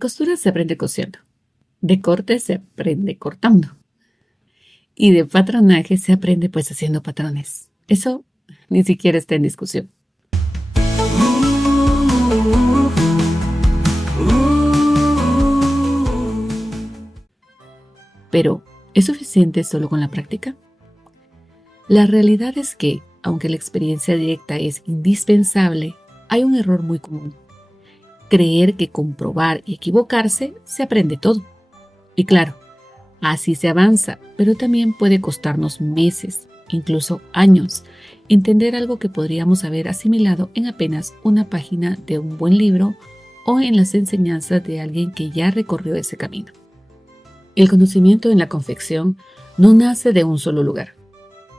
costura se aprende cosiendo, de corte se aprende cortando y de patronaje se aprende pues haciendo patrones. Eso ni siquiera está en discusión. Pero, ¿es suficiente solo con la práctica? La realidad es que, aunque la experiencia directa es indispensable, hay un error muy común: creer que con probar y equivocarse se aprende todo. Y claro, así se avanza, pero también puede costarnos meses, incluso años, entender algo que podríamos haber asimilado en apenas una página de un buen libro o en las enseñanzas de alguien que ya recorrió ese camino. El conocimiento en la confección no nace de un solo lugar.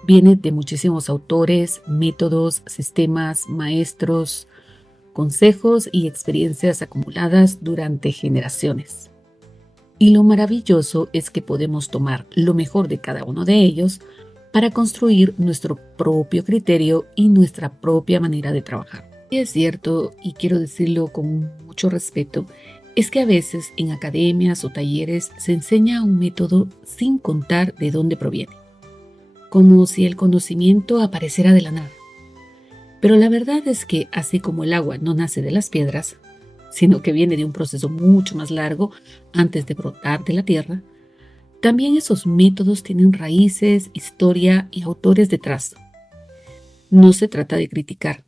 Viene de muchísimos autores, métodos, sistemas, maestros, consejos y experiencias acumuladas durante generaciones. Y lo maravilloso es que podemos tomar lo mejor de cada uno de ellos para construir nuestro propio criterio y nuestra propia manera de trabajar. Y es cierto, y quiero decirlo con mucho respeto, es que a veces en academias o talleres se enseña un método sin contar de dónde proviene, como si el conocimiento apareciera de la nada. Pero la verdad es que así como el agua no nace de las piedras, sino que viene de un proceso mucho más largo antes de brotar de la tierra, también esos métodos tienen raíces, historia y autores detrás. No se trata de criticar,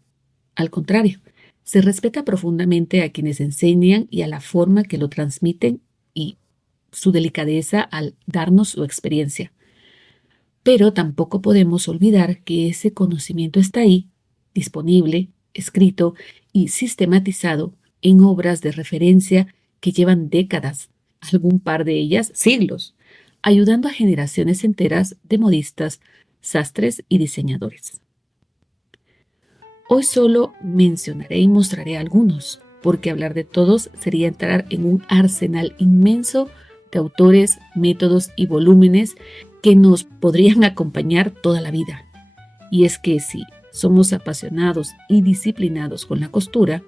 al contrario, se respeta profundamente a quienes enseñan y a la forma que lo transmiten y su delicadeza al darnos su experiencia. Pero tampoco podemos olvidar que ese conocimiento está ahí, disponible, escrito y sistematizado en obras de referencia que llevan décadas, algún par de ellas siglos, ayudando a generaciones enteras de modistas, sastres y diseñadores. Hoy solo mencionaré y mostraré algunos, porque hablar de todos sería entrar en un arsenal inmenso de autores, métodos y volúmenes que nos podrían acompañar toda la vida. Y es que si somos apasionados y disciplinados con la costura,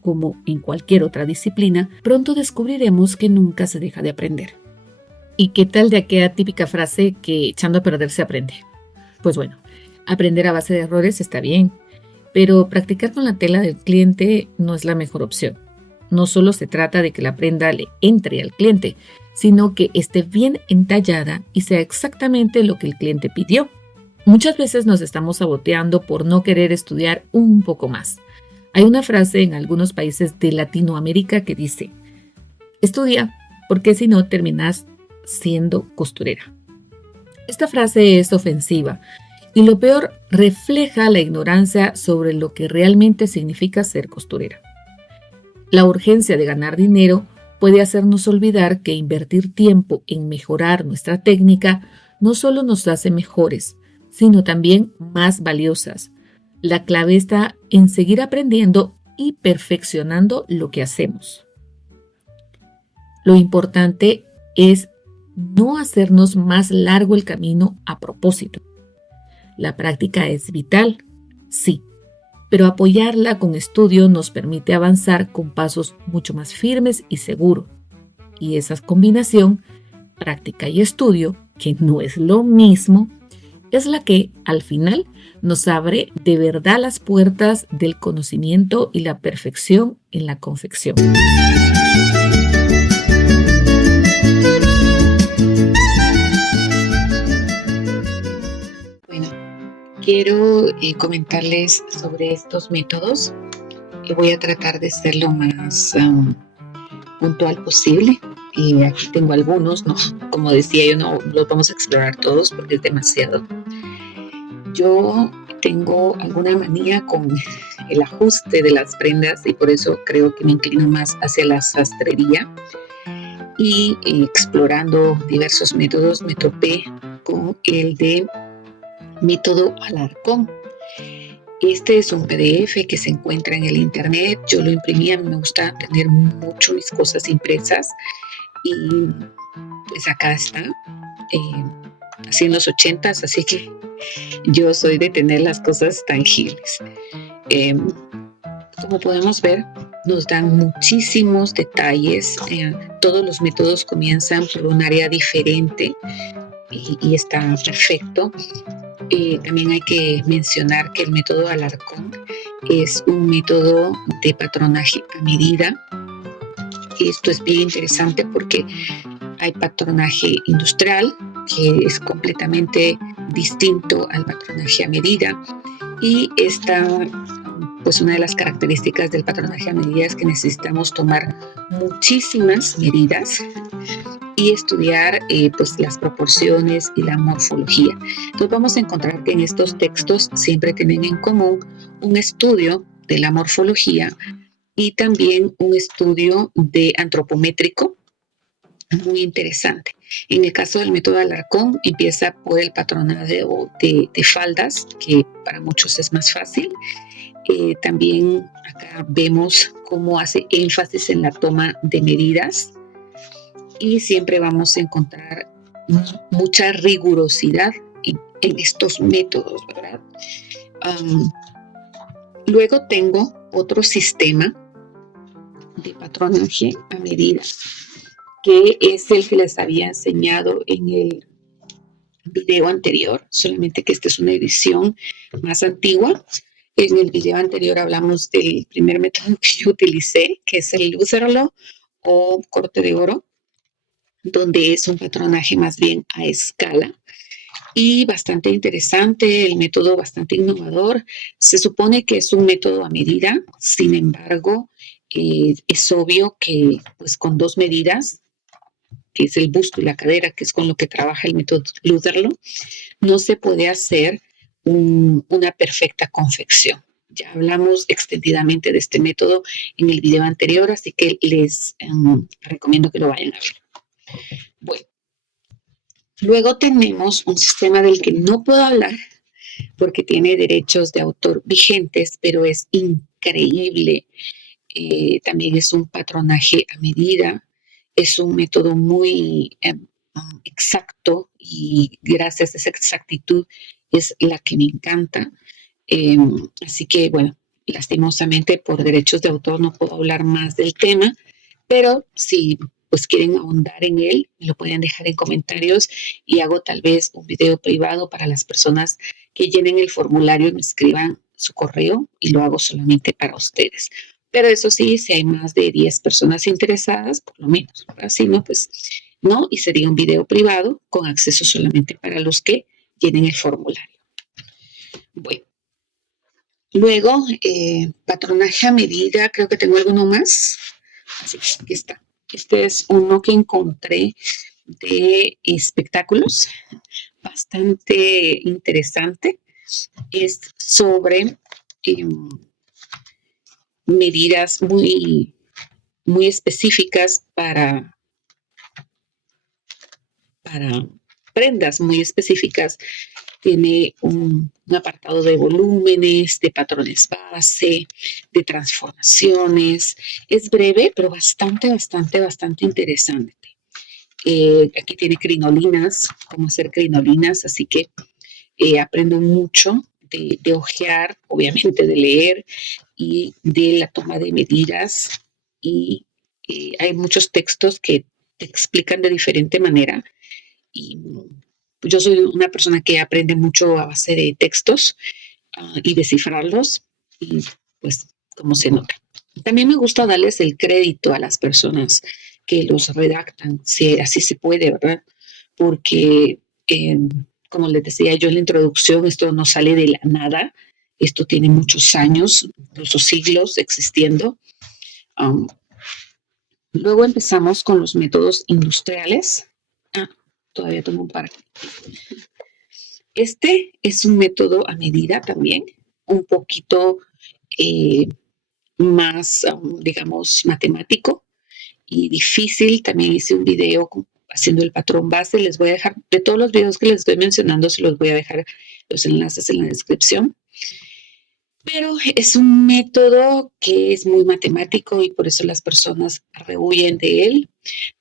como en cualquier otra disciplina, pronto descubriremos que nunca se deja de aprender. ¿Y qué tal de aquella típica frase que echando a perder se aprende? Pues bueno, aprender a base de errores está bien, pero practicar con la tela del cliente no es la mejor opción. No solo se trata de que la prenda le entre al cliente, sino que esté bien entallada y sea exactamente lo que el cliente pidió. Muchas veces nos estamos saboteando por no querer estudiar un poco más. Hay una frase en algunos países de Latinoamérica que dice: estudia, porque si no terminas siendo costurera. Esta frase es ofensiva y lo peor, refleja la ignorancia sobre lo que realmente significa ser costurera. La urgencia de ganar dinero puede hacernos olvidar que invertir tiempo en mejorar nuestra técnica no solo nos hace mejores, sino también más valiosas. La clave está en seguir aprendiendo y perfeccionando lo que hacemos. Lo importante es no hacernos más largo el camino a propósito. La práctica es vital, sí, pero apoyarla con estudio nos permite avanzar con pasos mucho más firmes y seguros. Y esa combinación, práctica y estudio, que no es lo mismo, es la que al final nos abre de verdad las puertas del conocimiento y la perfección en la confección. Bueno, quiero comentarles sobre estos métodos y voy a tratar de ser lo más puntual posible. Aquí tengo algunos, ¿no? Como decía yo, no los vamos a explorar todos porque es demasiado. Yo tengo alguna manía con el ajuste de las prendas y por eso creo que me inclino más hacia la sastrería. Y explorando diversos métodos me topé con el de método Alarcón. Este es un PDF que se encuentra en el internet. Yo lo imprimí, a mí me gusta tener mucho mis cosas impresas y pues acá está, así en los 80s, así que yo soy de tener las cosas tangibles. Como podemos ver, nos dan muchísimos detalles. Todos los métodos comienzan por un área diferente y está perfecto. También hay que mencionar que el método Alarcón es un método de patronaje a medida. Esto es bien interesante porque hay patronaje industrial, que es completamente distinto al patronaje a medida, y esta, pues una de las características del patronaje a medida es que necesitamos tomar muchísimas medidas y estudiar pues las proporciones y la morfología. Entonces vamos a encontrar que en estos textos siempre tienen en común un estudio de la morfología y también un estudio de antropométrico muy interesante. En el caso del método Alarcón, empieza por el patronado de faldas, que para muchos es más fácil. También acá vemos cómo hace énfasis en la toma de medidas y siempre vamos a encontrar mucha rigurosidad en estos métodos, ¿verdad? Luego tengo otro sistema de patronaje a medida, que es el que les había enseñado en el video anterior, solamente que esta es una edición más antigua. En el video anterior hablamos del primer método que yo utilicé, que es el Lutherlo o corte de oro, donde es un patronaje más bien a escala y bastante interesante, el método bastante innovador. Se supone que es un método a medida, sin embargo, es obvio que pues con dos medidas, que es el busto y la cadera, que es con lo que trabaja el método Lutherlo, no se puede hacer una perfecta confección. Ya hablamos extendidamente de este método en el video anterior, así que les recomiendo que lo vayan a ver. Bueno, luego tenemos un sistema del que no puedo hablar porque tiene derechos de autor vigentes, pero es increíble. También es un patronaje a medida, es un método muy exacto y gracias a esa exactitud es la que me encanta. Así que, bueno, lastimosamente por derechos de autor no puedo hablar más del tema, pero si pues quieren ahondar en él, me lo pueden dejar en comentarios y hago tal vez un video privado para las personas que llenen el formulario y me escriban su correo y lo hago solamente para ustedes. Pero eso sí, si hay más de 10 personas interesadas, por lo menos, así no, pues no, y sería un video privado con acceso solamente para los que llenen el formulario. Bueno, luego, patronaje a medida, creo que tengo alguno más. Así que aquí está. Este es uno que encontré de espectáculos, bastante interesante. Es sobre medidas muy específicas para prendas muy específicas. Tiene un apartado de volúmenes, de patrones base, de transformaciones. Es breve, pero bastante interesante. Aquí tiene crinolinas, cómo hacer crinolinas, así que aprendo mucho de ojear, obviamente de leer y de la toma de medidas. Y hay muchos textos que te explican de diferente manera. Y yo soy una persona que aprende mucho a base de textos y descifrarlos, y pues como se nota. También me gusta darles el crédito a las personas que los redactan, si así se puede, ¿verdad? Porque, como les decía yo en la introducción, esto no sale de la nada, esto tiene muchos años, incluso siglos existiendo. Luego empezamos con los métodos industriales. Todavía tengo un par. Este es un método a medida también, un poquito más, digamos, matemático y difícil. También hice un video haciendo el patrón base. Les voy a dejar, de todos los videos que les estoy mencionando, se los voy a dejar los enlaces en la descripción. Pero es un método que es muy matemático y por eso las personas rehuyen de él.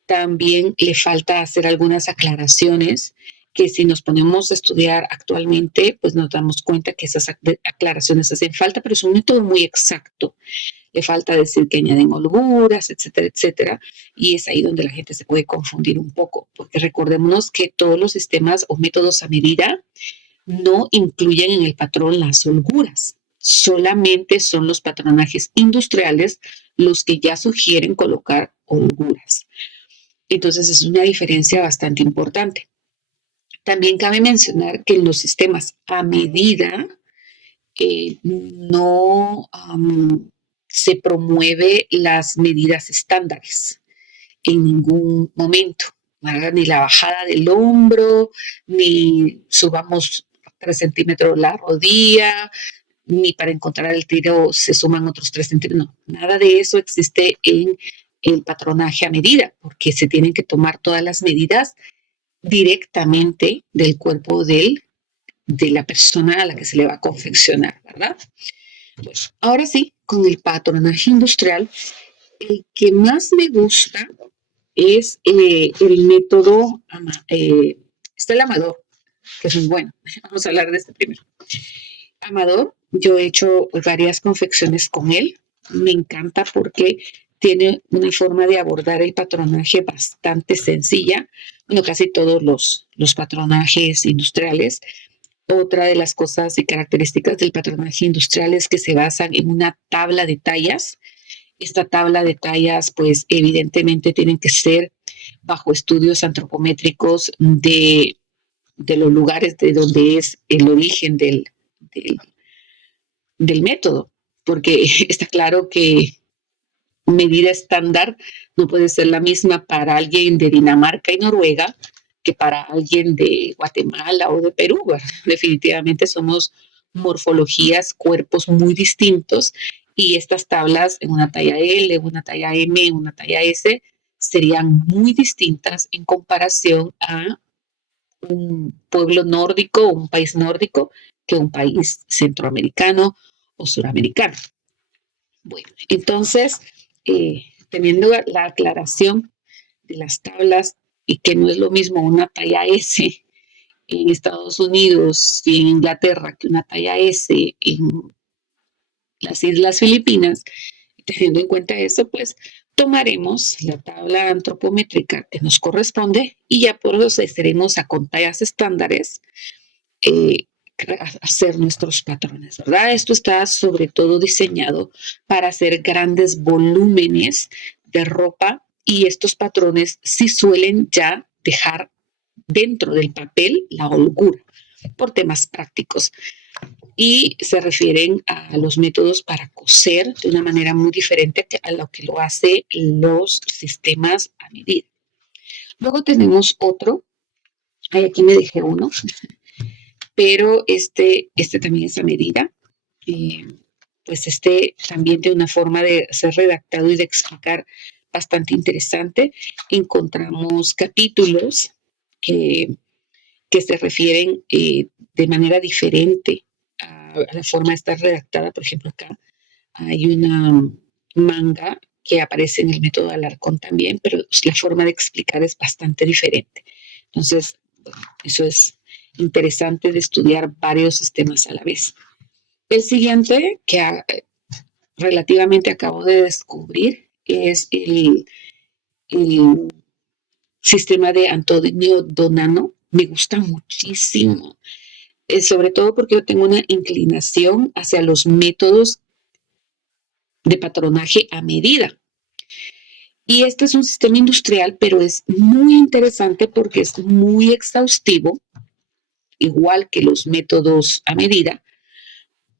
También le falta hacer algunas aclaraciones que si nos ponemos a estudiar actualmente, pues nos damos cuenta que esas aclaraciones hacen falta, pero es un método muy exacto. le falta decir que añaden holguras, etcétera, etcétera. Y es ahí donde la gente se puede confundir un poco, porque recordémonos que todos los sistemas o métodos a medida no incluyen en el patrón las holguras. Solamente son los patronajes industriales los que ya sugieren colocar holguras. Entonces es una diferencia bastante importante. También cabe mencionar que en los sistemas a medida no se promueve las medidas estándares en ningún momento, ¿verdad? Ni la bajada del hombro, ni subamos 3 centímetros la rodilla, ni para encontrar el tiro se suman otros 3 centímetros. No, nada de eso existe en el patronaje a medida, porque se tienen que tomar todas las medidas directamente del cuerpo de la persona a la que se le va a confeccionar, ¿verdad? Pues, ahora sí, con el patronaje industrial, el que más me gusta es el método, está el Amador, que es muy bueno. Vamos a hablar de este primero. Amador, yo he hecho varias confecciones con él. Me encanta porque tiene una forma de abordar el patronaje bastante sencilla. Bueno, casi todos los patronajes industriales. Otra de las cosas y características del patronaje industrial es que se basan en una tabla de tallas. Esta tabla de tallas, pues evidentemente tienen que ser bajo estudios antropométricos de los lugares de donde es el origen del método, porque está claro que medida estándar no puede ser la misma para alguien de Dinamarca y Noruega que para alguien de Guatemala o de Perú. Definitivamente somos morfologías, cuerpos muy distintos, y estas tablas en una talla L, una talla M, una talla S serían muy distintas en comparación a un pueblo nórdico o un país nórdico que un país centroamericano o suramericano. Bueno, entonces, teniendo la aclaración de las tablas y que no es lo mismo una talla S en Estados Unidos y en Inglaterra que una talla S en las Islas Filipinas, teniendo en cuenta eso, pues tomaremos la tabla antropométrica que nos corresponde y ya procederemos a con tallas estándares hacer nuestros patrones, ¿verdad? Esto está sobre todo diseñado para hacer grandes volúmenes de ropa, y estos patrones sí suelen ya dejar dentro del papel la holgura por temas prácticos, y se refieren a los métodos para coser de una manera muy diferente a lo que lo hace los sistemas a medida. Luego tenemos otro, aquí me dejé uno, pero este también es a medida. Pues este también tiene una forma de ser redactado y de explicar bastante interesante. Encontramos capítulos que se refieren de manera diferente a la forma de estar redactada. Por ejemplo, acá hay una manga que aparece en el método Alarcón también, pero la forma de explicar es bastante diferente. Entonces, bueno, eso es interesante de estudiar varios sistemas a la vez. El siguiente que relativamente acabo de descubrir es el sistema de Antonio Donano. Me gusta muchísimo, sobre todo porque yo tengo una inclinación hacia los métodos de patronaje a medida. Y este es un sistema industrial, pero es muy interesante porque es muy exhaustivo, igual que los métodos a medida,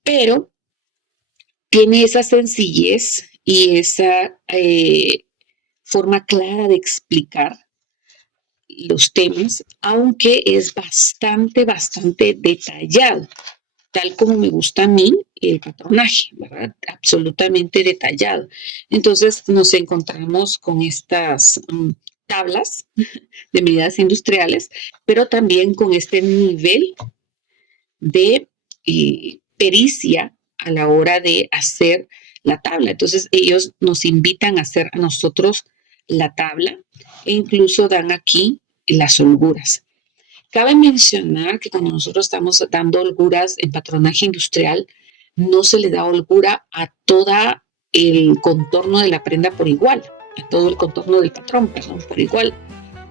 pero tiene esa sencillez y esa forma clara de explicar los temas, aunque es bastante detallado, tal como me gusta a mí el patronaje, ¿verdad? Absolutamente detallado. Entonces nos encontramos con estas tablas de medidas industriales, pero también con este nivel de pericia a la hora de hacer la tabla. Entonces ellos nos invitan a hacer a nosotros la tabla e incluso dan aquí las holguras. Cabe mencionar que cuando nosotros estamos dando holguras en patronaje industrial, no se le da holgura a toda el contorno de la prenda por igual, todo el contorno del patrón, perdón, por igual,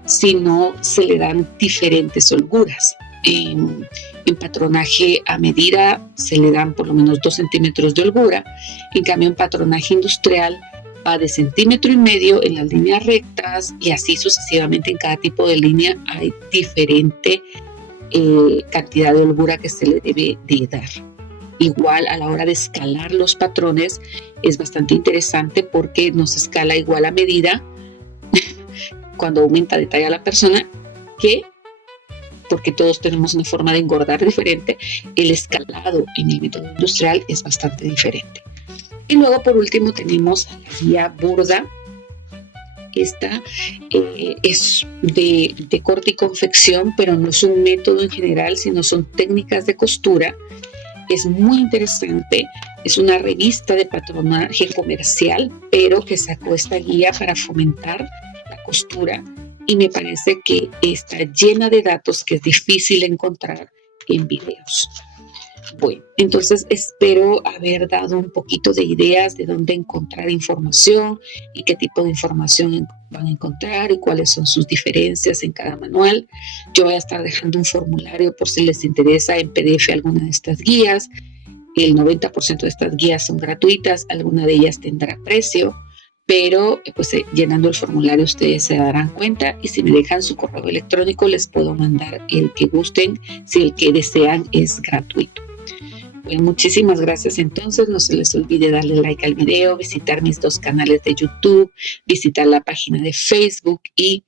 sino se le dan diferentes holguras. En patronaje a medida se le dan por lo menos 2 centímetros de holgura. En cambio, en patronaje industrial va de 1,5 centímetros en las líneas rectas, y así sucesivamente. En cada tipo de línea hay diferente cantidad de holgura que se le debe de dar. Igual a la hora de escalar los patrones es bastante interesante porque no se escala igual a medida cuando aumenta de talla la persona, que porque todos tenemos una forma de engordar diferente, el escalado en el método industrial es bastante diferente. Y luego, por último, tenemos la guía burda. Esta es de corte y confección, pero no es un método en general, sino son técnicas de costura. Es muy interesante. Es una revista de patronaje comercial, pero que sacó esta guía para fomentar la costura, y me parece que está llena de datos que es difícil encontrar en videos. Bueno, entonces espero haber dado un poquito de ideas de dónde encontrar información y qué tipo de información van a encontrar y cuáles son sus diferencias en cada manual. Yo voy a estar dejando un formulario por si les interesa en PDF alguna de estas guías. El 90% de estas guías son gratuitas, alguna de ellas tendrá precio, pero pues llenando el formulario ustedes se darán cuenta, y si me dejan su correo electrónico les puedo mandar el que gusten, si el que desean es gratuito. Bueno, muchísimas gracias. Entonces, no se les olvide darle like al video, visitar mis 2 canales de YouTube, visitar la página de Facebook y